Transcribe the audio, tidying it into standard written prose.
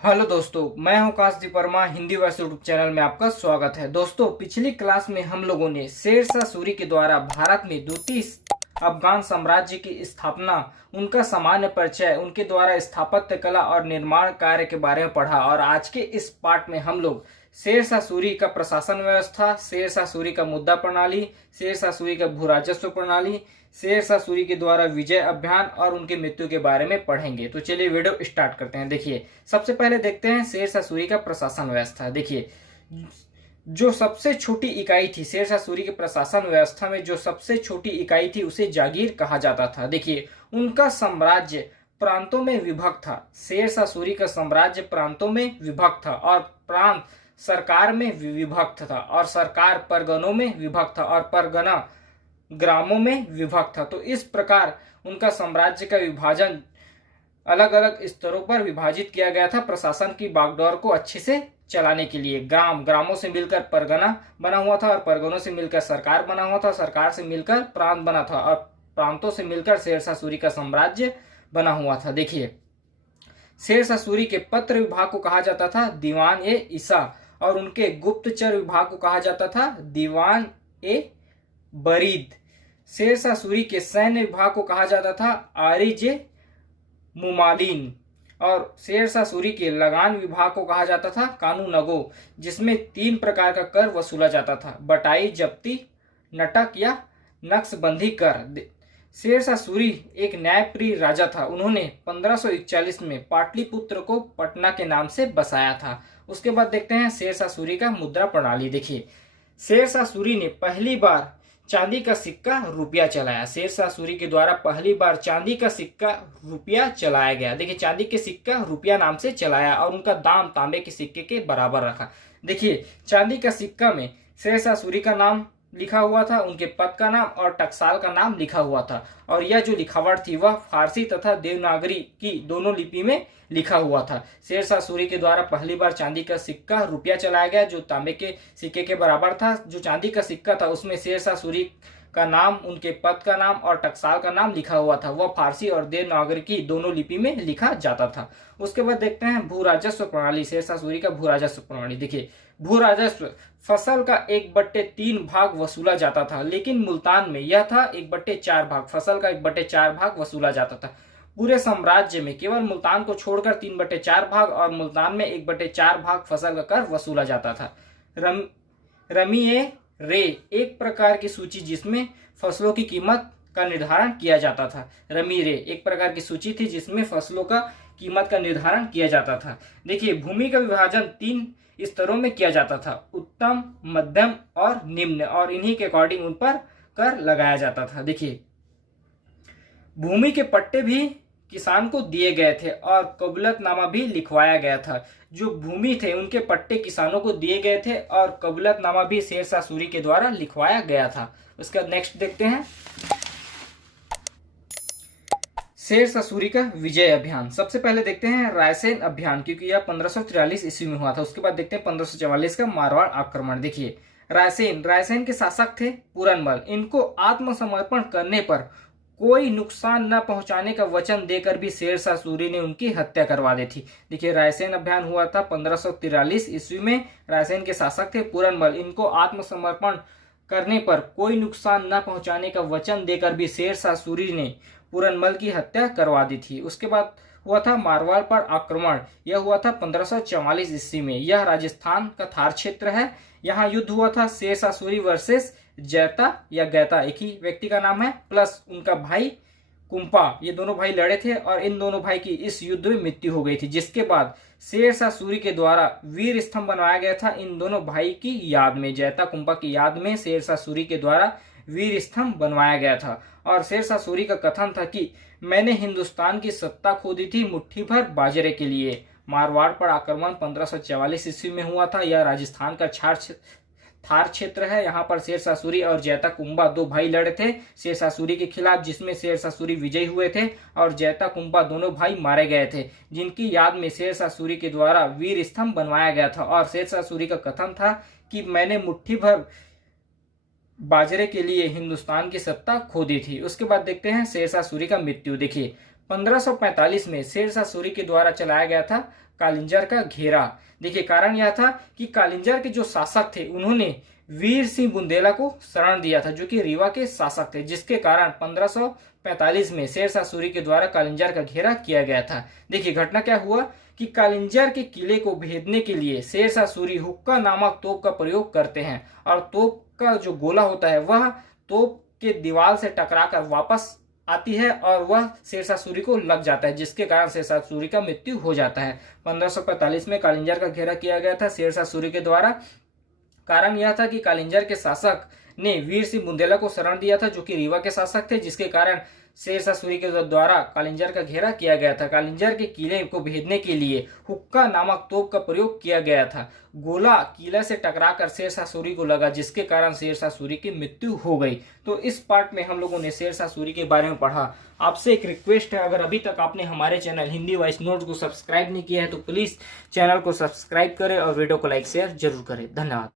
Hello दोस्तों, मैं हूं Kashdeep Verma. Hindi verse YouTube channel में आपका स्वागत है। दोस्तों, पिछली क्लास में हम लोगों ने शेरशाह सूरी के द्वारा भारत में द्वितीय अफगान साम्राज्य की स्थापना, उनका सामान्य परिचय, उनके द्वारा स्थापत्य कला और निर्माण कार्य के बारे में पढ़ा। और आज के इस पार्ट में हम लोग शेरशाह सूरी का प्रशासन व्यवस्था, शेरशाह सूरी का मुद्रा प्रणाली, शेरशाह सूरी का भू राजस्व प्रणाली, शेरशाह सूरी के द्वारा विजय अभियान और उनकी मृत्यु के बारे में पढ़ेंगे। तो चलिए वीडियो स्टार्ट करते हैं। देखिए, सबसे पहले देखते हैं शेरशाह सूरी का प्रशासन व्यवस्था। देखिए, जो सबसे छोटी इकाई थी शेरशाह सूरी के प्रशासन व्यवस्था में, जो सबसे छोटी इकाई थी उसे जागीर कहा जाता था। देखिए, उनका साम्राज्य प्रांतों में विभक्त था। शेरशाह सूरी का साम्राज्य प्रांतों में विभक्त था और प्रांत सरकार में विभक्त था और सरकार परगनों में विभक्त था और परगना ग्रामों में विभक्त था। तो इस प्रकार उनका साम्राज्य का विभाजन अलग अलग स्तरों पर विभाजित किया गया था प्रशासन की बागडोर को अच्छे से चलाने के लिए। ग्रामों से मिलकर परगना बना हुआ था और परगनों से मिलकर सरकार बना हुआ था, सरकार से मिलकर प्रांत बना था और प्रांतों से मिलकर शेरशाह सूरी का साम्राज्य बना हुआ था। देखिए, शेरशाह सूरी के पत्र विभाग को कहा जाता था दीवान ए ईसा और उनके गुप्तचर विभाग को कहा जाता था दीवान ए बरीद। शेरशाह सूरी के सैन्य विभाग को कहा जाता था आरिजे मुमालिन और शेरशाह सूरी के लगान विभाग को कहा जाता था कानूनगो, जिसमें 3 प्रकार का कर वसूला जाता था: बटाई, जब्ती, नटक या नक्शबंदी कर। शेरशाह सूरी एक न्यायप्रिय राजा था। उन्होंने 1541 में पाटलिपुत्र को पटना के नाम से बसाया था। उसके बाद देखते हैं शेरशाह सूरी का मुद्रा प्रणाली। देखिए, शेरशाह सूरी ने पहली बार चांदी का सिक्का रुपया चलाया। शेरशाह सूरी के द्वारा पहली बार चांदी का सिक्का रुपया चलाया गया। देखिए, चांदी के सिक्का रुपया नाम से चलाया और उनका दाम तांबे के सिक्के के बराबर रखा। देखिए, चांदी का सिक्का में शेरशाह सूरी का नाम लिखा हुआ था, उनके पद का नाम और टकसाल का नाम लिखा हुआ था और यह जो लिखावट थी वह फारसी तथा देवनागरी की दोनों लिपि में लिखा हुआ था। शेरशाह सूरी के द्वारा पहली बार चांदी का सिक्का रुपया चलाया गया जो तांबे के सिक्के के बराबर था। जो चांदी का सिक्का था उसमें शेरशाह सूरी का नाम, उनके पद का नाम और टकसाल का नाम लिखा हुआ था। वह फारसी और देवनागरी की दोनों लिपि में लिखा जाता था। उसके बाद देखते हैं भू राजस्व प्रणाली, शेरशाह सूरी का भू राजस्व प्रणाली। देखिए, भू राजस्व फसल का 1/3 भाग वसूला जाता था, लेकिन मुल्तान में यह था 1/4 भाग। फसल का 1/4 भाग वसूला जाता था। पूरे साम्राज्य में केवल मुल्तान को छोड़कर 3/4 भाग और मुल्तान में 1/4 भाग फसल का कर वसूला जाता था। रमीए रे एक प्रकार की सूची जिसमें फसलों की कीमत का निर्धारण किया जाता था। रमी रे एक प्रकार की सूची थी जिसमें फसलों का कीमत का निर्धारण किया जाता था। देखिए, भूमि का विभाजन 3 स्तरों में किया जाता था: उत्तम, मध्यम और निम्न, और इन्हीं के अकॉर्डिंग उन पर कर लगाया जाता था। देखिए, भूमि के पट्टे भी किसान को दिए गए थे और कबूलतनामा भी लिखवाया गया था। जो भूमि थे उनके पट्टे किसानों को दिए गए थे और कबूलतनामा भी शेरशाह सूरी के द्वारा लिखवाया गया था। उसका नेक्स्ट देखते हैं शेरशाह सूरी का विजय अभियान। सबसे पहले देखते हैं रायसेन अभियान, क्योंकि यह 1543 ईस्वी में हुआ था। उसके बाद देखते हैं 1544 का मारवाड़ आक्रमण। देखिए, रायसेन के शासक थे पूरनमल। इनको आत्मसमर्पण करने पर कोई नुकसान न पहुंचाने का वचन देकर भी शेरशाह सूरी ने उनकी हत्या करवा दी थी। देखिए, रायसेन अभियान हुआ था 1543 ईस्वी में। रायसेन के शासक थे पूरनमल। इनको आत्मसमर्पण करने पर कोई नुकसान न पहुंचाने का वचन देकर भी शेरशाह सूरी ने पूरनमल की हत्या करवा दी थी। उसके बाद हुआ था मारवाड़ पर आक्रमण। यह हुआ था 1544 ईस्वी में। यह राजस्थान का थार क्षेत्र है। यहाँ युद्ध हुआ था शेरशाह सूरी वर्सेस जैता या गैता, एक ही व्यक्ति का नाम है, प्लस उनका भाई कुंपा। ये दोनों भाई लड़े थे और इन दोनों भाई की इस युद्ध में मृत्यु हो गई थी, जिसके बाद शेरशाह सूरी के द्वारा वीर स्तंभ बनवाया गया था इन दोनों भाई की याद में। जैता कुंपा की याद में शेरशाह सूरी के द्वारा वीर स्तंभ बनवाया गया था। और शेरशाह सूरी का कथन था कि मैंने हिंदुस्तान की सत्ता खो दी थी मुट्ठी भर बाजरे के लिए। मारवाड़ पर आक्रमण 1544 ईस्वी में हुआ था। यह राजस्थान का थार क्षेत्र है। यहाँ पर शेरशाह सूरी और जैता कुंभा 2 भाई लड़े थे शेरशाह सूरी के खिलाफ, जिसमें शेरशाह सूरी विजयी हुए थे और जैता कुंभा दोनों भाई मारे गए थे, जिनकी याद में शेरशाह सूरी के द्वारा वीर स्तंभ बनवाया गया था। और शेरशाह सूरी का कथन था कि मैंने मुट्ठी भर बाजरे के लिए हिंदुस्तान की सत्ता खो दी थी। उसके बाद देखते हैं शेरशाह सूरी का मृत्यु। देखिए, 1545 में शेरशाह सूरी के द्वारा चलाया गया था कालिंजर का घेरा। देखिए कारण यह था कि कालिंजर के जो शासक थे उन्होंने वीर सिंह बुंदेला को शरण दिया था, जो कि रीवा के शासक थे, जिसके कारण 1545 में शेरशाह सूरी के द्वारा कालिंजर का घेरा किया गया था। देखिए घटना क्या हुआ कि कालिंजर के किले को भेदने के लिए शेरशाह सूरी हुक्का नामक तोप का प्रयोग करते हैं और तोप का जो गोला होता है वह तोप के दीवार से टकराकर वापस आती है और वह शेरशाह सूरी को लग जाता है, जिसके कारण शेरशाह सूरी का मृत्यु हो जाता है। 1545 में कालिंजर का घेरा किया गया था शेरशाह सूरी के द्वारा। कारण यह था कि कालिंजर के शासक ने वीर सिंह बुंदेला को शरण दिया था, जो कि रीवा के शासक थे, जिसके कारण शेरशाह सूरी के द्वारा कालिंजर का घेरा किया गया था। कालिंजर के किले को भेदने के लिए हुक्का नामक तोप का प्रयोग किया गया था। गोला किले से टकराकर शेरशाह सूरी को लगा, जिसके कारण शेरशाह सूरी की मृत्यु हो गई। तो इस पार्ट में हम लोगों ने शेरशाह सूरी के बारे में पढ़ा। आपसे एक रिक्वेस्ट है, अगर अभी तक आपने हमारे चैनल हिंदी वॉइस नोट्स को सब्सक्राइब नहीं किया है तो प्लीज चैनल को सब्सक्राइब करें और वीडियो को लाइक शेयर जरूर करें। धन्यवाद।